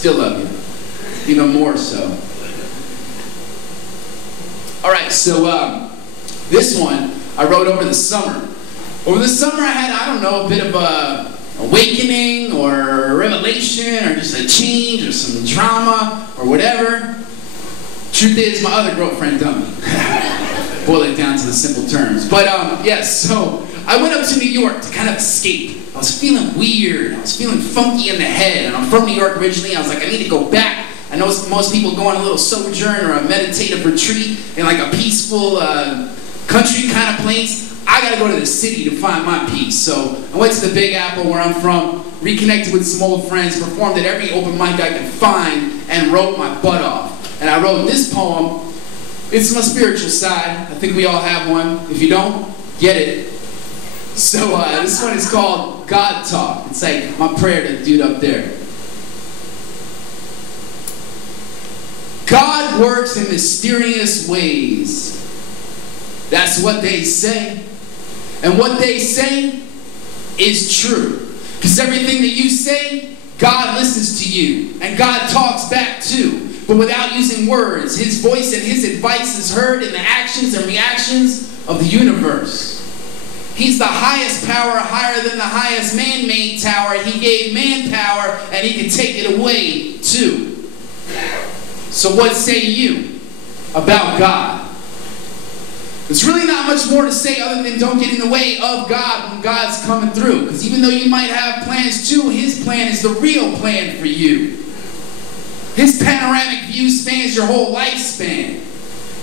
Still love you. Even more so. Alright, so this one I wrote over the summer. Over the summer I had, I don't know, a bit of a awakening or a revelation or just a change or some drama or whatever. Truth is, my other girlfriend dumped me. Boil it down to the simple terms. But yes, so I went up to New York to kind of escape. I was feeling weird. I was feeling funky in the head. And I'm from New York originally. I was like, I need to go back. I know most people go on a little sojourn or a meditative retreat in like a peaceful country kind of place. I gotta go to the city to find my peace. So I went to the Big Apple where I'm from, reconnected with some old friends, performed at every open mic I could find, and wrote my butt off. And I wrote this poem. It's my spiritual side. I think we all have one. If you don't, get it. So this one is called God Talk. It's like my prayer to the dude up there. God works in mysterious ways. That's what they say. And what they say is true. Because everything that you say, God listens to you. And God talks back too. But without using words, his voice and his advice is heard in the actions and reactions of the universe. He's the highest power, higher than the highest man-made tower. He gave man power, and he can take it away too. So what say you about God? There's really not much more to say other than don't get in the way of God when God's coming through. Because even though you might have plans too, his plan is the real plan for you. His panoramic view spans your whole lifespan.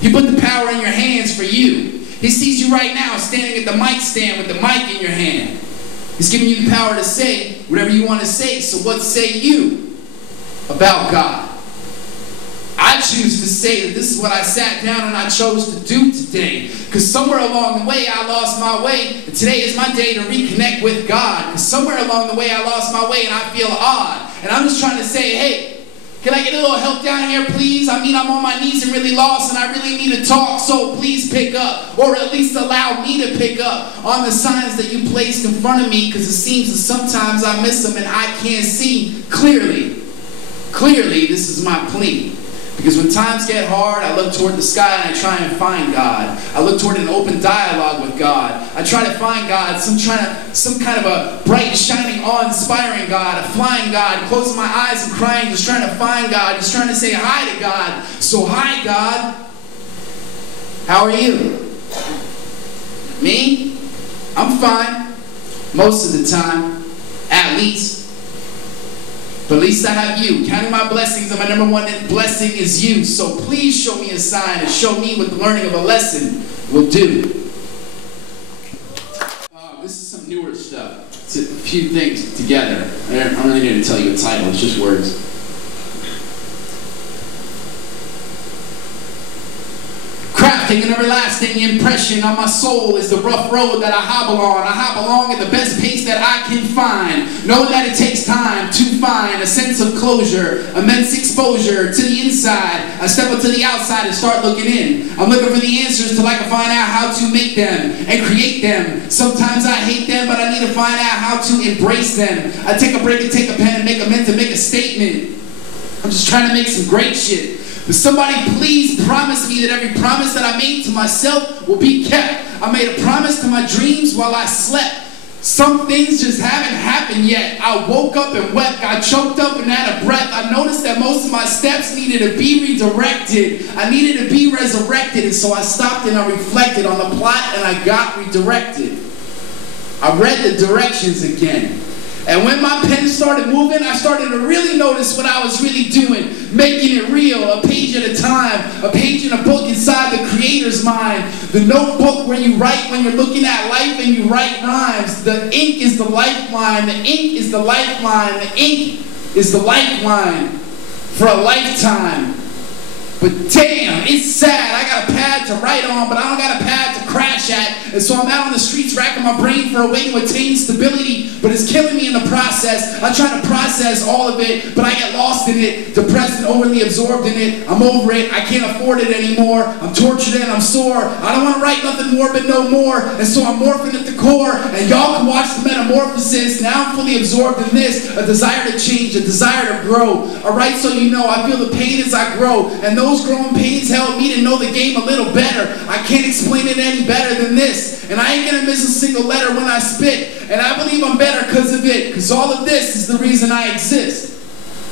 He put the power in your hands for you. He sees you right now standing at the mic stand with the mic in your hand. He's giving you the power to say whatever you want to say. So what say you about God? I choose to say that this is what I sat down and I chose to do today. Because somewhere along the way I lost my way. And today is my day to reconnect with God. Because somewhere along the way I lost my way and I feel odd. And I'm just trying to say, hey, can I get a little help down here, please? I mean, I'm on my knees and really lost and I really need to talk. So please pick up. Or at least allow me to pick up on the signs that you placed in front of me. Because it seems that sometimes I miss them and I can't see clearly. Clearly, this is my plea. Because when times get hard, I look toward the sky and I try and find God. I look toward an open dialogue with God. I try to find God, some kind of a bright, shining, awe-inspiring God, a flying God, closing my eyes and crying, just trying to find God, just trying to say hi to God. So hi, God. How are you? Me? I'm fine. Most of the time. At least. But at least I have you. Counting my blessings, and my number one blessing is you. So please show me a sign and show me what the learning of a lesson will do. This is some newer stuff. It's a few things together. I don't really need to tell you a title. It's just words. Crafting an everlasting impression on my soul is the rough road that I hobble on. I hop along at the best pace that I can find, knowing that it takes time to find a sense of closure, immense exposure to the inside. I step up to the outside and start looking in. I'm looking for the answers till I can find out how to make them and create them. Sometimes I hate them, but I need to find out how to embrace them. I take a break and take a pen and make a mint to make a statement. I'm just trying to make some great shit. But somebody please promise me that every promise that I made to myself will be kept. I made a promise to my dreams while I slept. Some things just haven't happened yet. I woke up and wept. I choked up and out of breath. I noticed that most of my steps needed to be redirected. I needed to be resurrected. And so I stopped and I reflected on the plot and I got redirected. I read the directions again. And when my pen started moving, I started to really notice what I was really doing. Making it real, a page at a time. A page in a book inside the creator's mind. The notebook where you write when you're looking at life and you write rhymes. The ink is the lifeline. The ink is the lifeline. The ink is the lifeline for a lifetime. But damn, it's sad. I got a pad to write on, but I don't got a pad to crash cash at. And so I'm out on the streets racking my brain for a way to attain stability, but it's killing me in the process. I try to process all of it, but I get lost in it, depressed and overly absorbed in it. I'm over it. I can't afford it anymore. I'm tortured and I'm sore. I don't want to write nothing more but no more. And so I'm morphing at the core, and y'all can watch the metamorphosis. Now I'm fully absorbed in this, a desire to change, a desire to grow. All right, so you know, I feel the pain as I grow, and those growing pains help me to know the game a little better. I can't explain it any better than this, and I ain't gonna miss a single letter when I spit, and I believe I'm better because of it, because all of this is the reason I exist.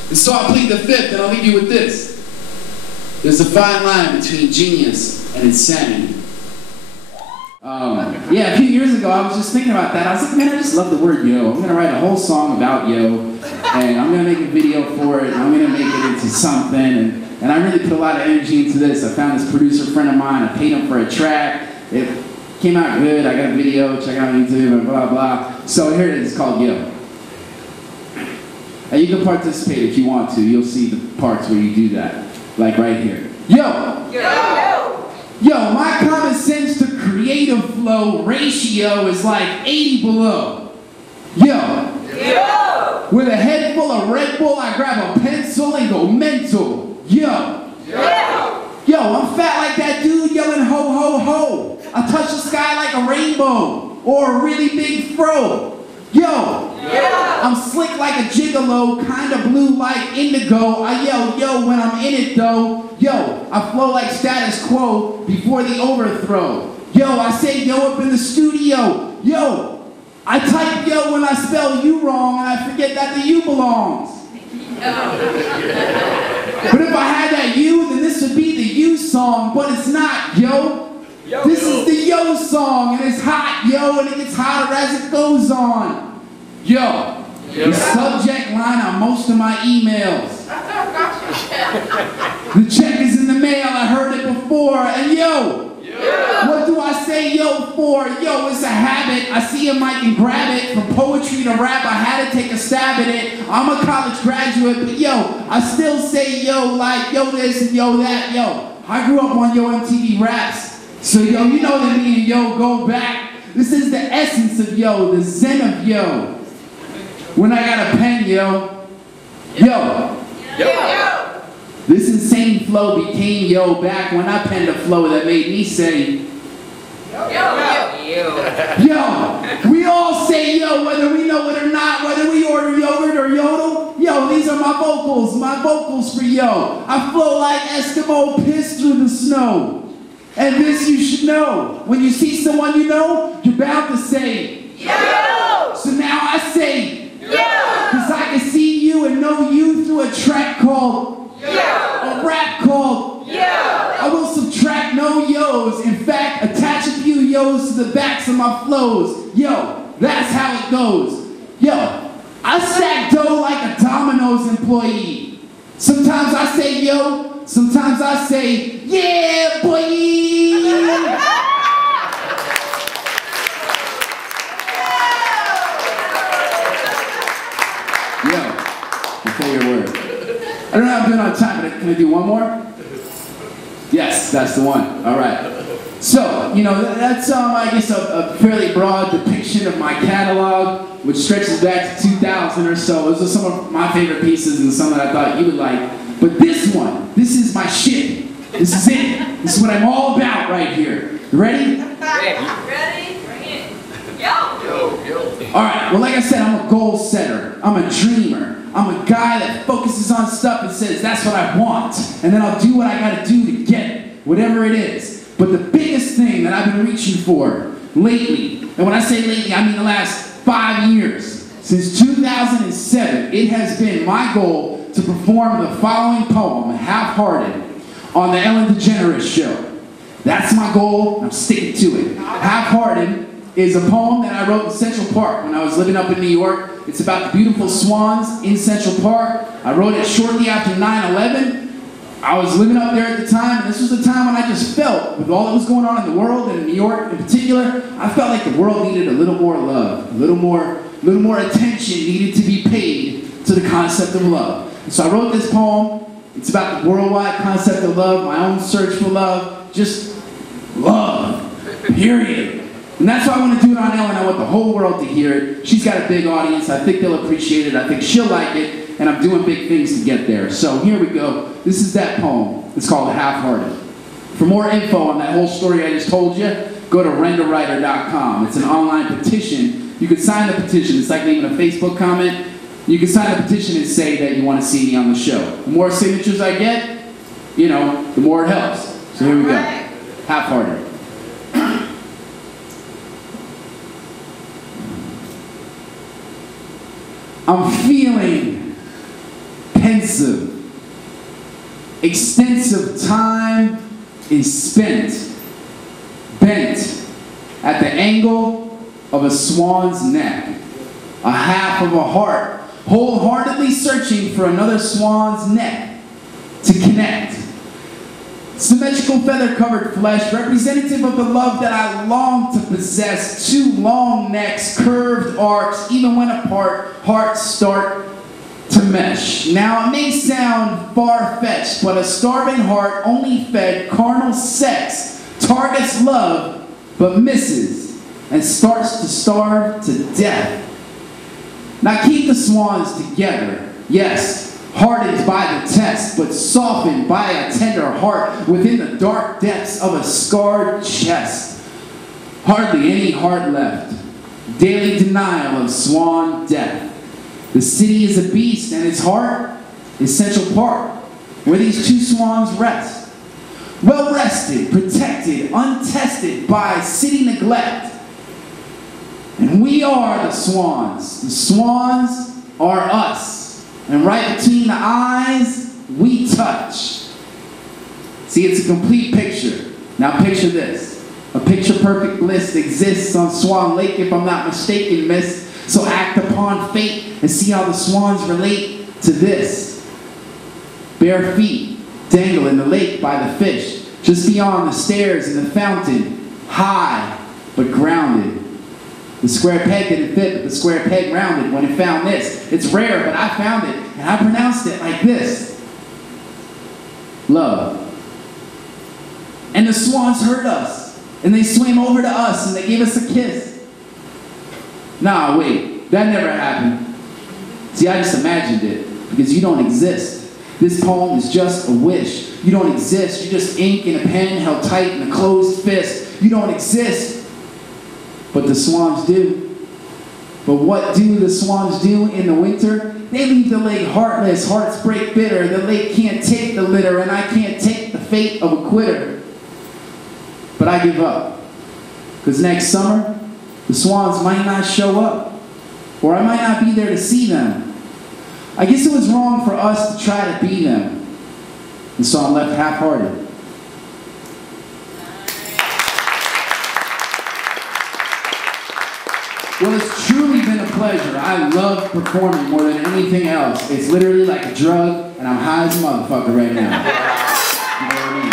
And so I plead the fifth, and I'll leave you with this. There's a fine line between genius and insanity. Yeah, a few years ago, I was just thinking about that. I was like, man, I just love the word yo. I'm going to write a whole song about yo, and I'm going to make a video for it, and I'm going to make it into something, and I really put a lot of energy into this. I found this producer friend of mine. I paid him for a track. It came out good. I got a video. Check out YouTube, and blah, blah. So here it is. It's called Yo. And you can participate if you want to. You'll see the parts where you do that, like right here. Yo! Yo! Yo, my common sense to creative flow ratio is like 80 below. Yo. Yo. With a head full of Red Bull, I grab a pencil and go mental. Yo. Yo. Yo, I'm fat like that dude yelling ho, ho, ho. I touch the sky like a rainbow or a really big fro. Yo. Yeah. I'm slick like a gigolo, kinda blue like indigo. I yell yo when I'm in it though. Yo, I flow like status quo before the overthrow. Yo, I say yo up in the studio. Yo, I type yo when I spell you wrong and I forget that the you belongs. But if I had that you, then this would be the you song, but it's not, yo. This is the yo song, and it's hot, yo, and it gets hotter as it goes on. Yo, the subject line on most of my emails. The check is in the mail, I heard it before, and yo, what do I say yo for? Yo, it's a habit. I see a mic and grab it. From poetry to rap, I had to take a stab at it. I'm a college graduate, but yo, I still say yo like yo this and yo that, yo. I grew up on yo MTV Raps. So yo, you know that me and yo go back. This is the essence of yo, the zen of yo. When I got a pen, yo. Yo. Yo. This insane flow became yo back when I penned a flow that made me say yo. Yo. We all say yo, whether we know it or not, whether we order yogurt or yodel. Yo, these are my vocals for yo. I flow like Eskimo piss through the snow. And this you should know. When you see someone you know, you're bound to say, yo! So now I say, yo! Because I can see you and know you through a track called, yo! A rap called, yo! I will subtract no yos. In fact, attach a few yos to the backs of my flows. Yo, that's how it goes. Yo, I stack dough like a Domino's employee. Sometimes I say yo, sometimes I say, yeah, boy! Yo, you say your word. I don't know how I'm doing on time, but can I do one more? Yes, that's the one. All right. So, you know, that's, I guess, a fairly broad depiction of my catalog, which stretches back to 2000 or so. Those are some of my favorite pieces and some that I thought you would like. But this one, this is my shit. This is it. This is what I'm all about right here. You ready? Ready? Bring it. Yo. All right. Well, like I said, I'm a goal setter. I'm a dreamer. I'm a guy that focuses on stuff and says, that's what I want. And then I'll do what I got to do to get it, whatever it is. But the biggest thing that I've been reaching for lately, and when I say lately, I mean the last 5 years, since 2007, it has been my goal to perform the following poem, Half-Hearted, on the Ellen DeGeneres show. That's my goal. I'm sticking to it. Half-Hearted is a poem that I wrote in Central Park when I was living up in New York. It's about the beautiful swans in Central Park. I wrote it shortly after 9/11. I was living up there at the time, and this was the time when I just felt, with all that was going on in the world, and in New York in particular, I felt like the world needed a little more love, a little more attention needed to be paid to the concept of love. And so I wrote this poem. It's about the worldwide concept of love, my own search for love, just love. Period. And that's why I want to do it on Ellen. I want the whole world to hear it. She's got a big audience. I think they'll appreciate it. I think she'll like it. And I'm doing big things to get there. So here we go. This is that poem. It's called Half-Hearted. For more info on that whole story I just told you, go to rendawriter.com. It's an online petition. You can sign the petition. It's like leaving a Facebook comment. You can sign the petition and say that you want to see me on the show. The more signatures I get, you know, the more it helps. So here we go. Half-Hearted. I'm feeling pensive. Extensive time is spent, bent at the angle of a swan's neck, a half of a heart, wholeheartedly searching for another swan's neck to connect. Symmetrical feather-covered flesh, representative of the love that I long to possess. Two long necks, curved arcs, even when apart, hearts start to mesh. Now it may sound far-fetched, but a starving heart only fed carnal sex targets love, but misses, and starts to starve to death. Now keep the swans together, yes, hardened by the test, but softened by a tender heart within the dark depths of a scarred chest. Hardly any heart left. Daily denial of swan death. The city is a beast, and its heart is Central Park, where these two swans rest. Well rested, protected, untested by city neglect. And we are the swans. The swans are us. And right between the eyes, we touch. See, it's a complete picture. Now picture this. A picture-perfect bliss exists on Swan Lake, if I'm not mistaken, miss. So act upon fate and see how the swans relate to this. Bare feet dangle in the lake by the fish, just beyond the stairs in the fountain, high but grounded. The square peg didn't fit, but the square peg rounded when it found this. It's rare, but I found it, and I pronounced it like this. Love. And the swans heard us, and they swam over to us, and they gave us a kiss. Nah, wait, that never happened. See, I just imagined it, because you don't exist. This poem is just a wish. You don't exist. You're just ink and a pen held tight in a closed fist. You don't exist. But the swans do. But what do the swans do in the winter? They leave the lake heartless, hearts break bitter. The lake can't take the litter, and I can't take the fate of a quitter. But I give up. Because next summer, the swans might not show up. Or I might not be there to see them. I guess it was wrong for us to try to be them. And so I'm left half-hearted. Well, it's truly been a pleasure. I love performing more than anything else. It's literally like a drug, and I'm high as a motherfucker right now. You know what I mean?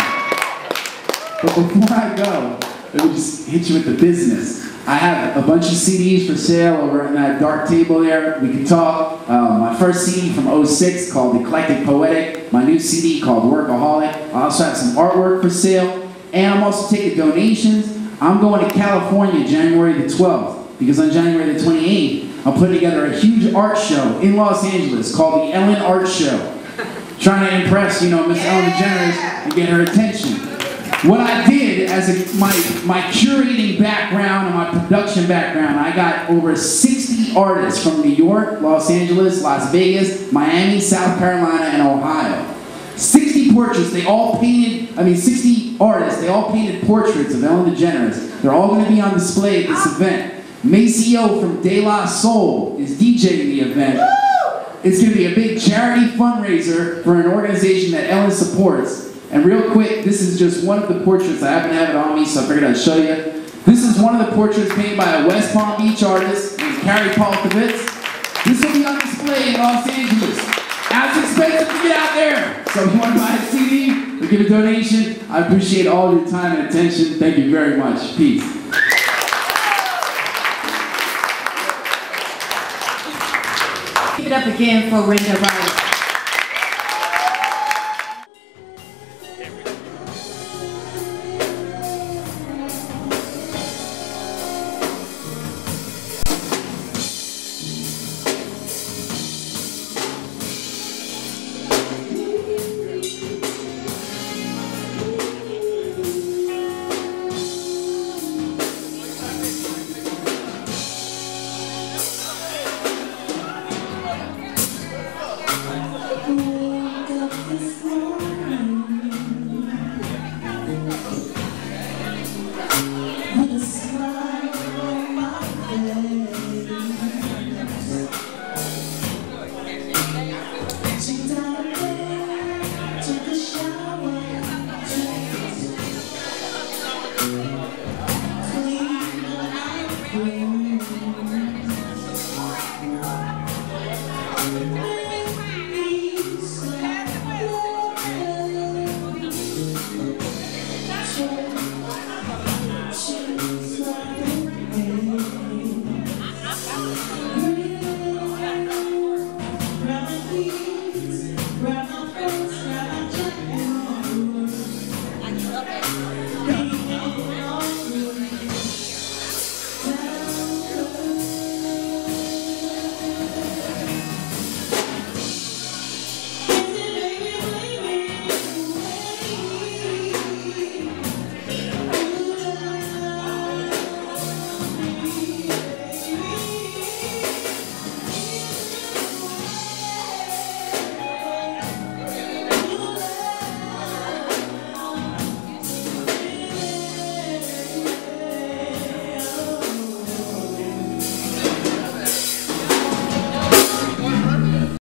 But before I go, let me just hit you with the business. I have a bunch of CDs for sale over in that dark table there. We can talk. My first CD from '06 called Eclectic Poetic. My new CD called Workaholic. I also have some artwork for sale. And I'm also taking donations. I'm going to California January the 12th. Because on January the 28th, I'm putting together a huge art show in Los Angeles called the Ellen Art Show. Trying to impress, you know, Miss Ellen DeGeneres and get her attention. What I did as my curating background and my production background, I got over 60 artists from New York, Los Angeles, Las Vegas, Miami, South Carolina, and Ohio. 60 portraits, they all painted, 60 artists, they all painted portraits of Ellen DeGeneres. They're all going to be on display at this event. Maceo from De La Soul is DJing the event. It's going to be a big charity fundraiser for an organization that Ellen supports. And real quick, this is just one of the portraits. I happen to have it on me, so I figured I'd show you. This is one of the portraits painted by a West Palm Beach artist named Carrie Palkovitz. This will be on display in Los Angeles. Now it's expensive to get out there. So if you want to buy a CD or give a donation, I appreciate all your time and attention. Thank you very much. Peace. Give it up again for Renda.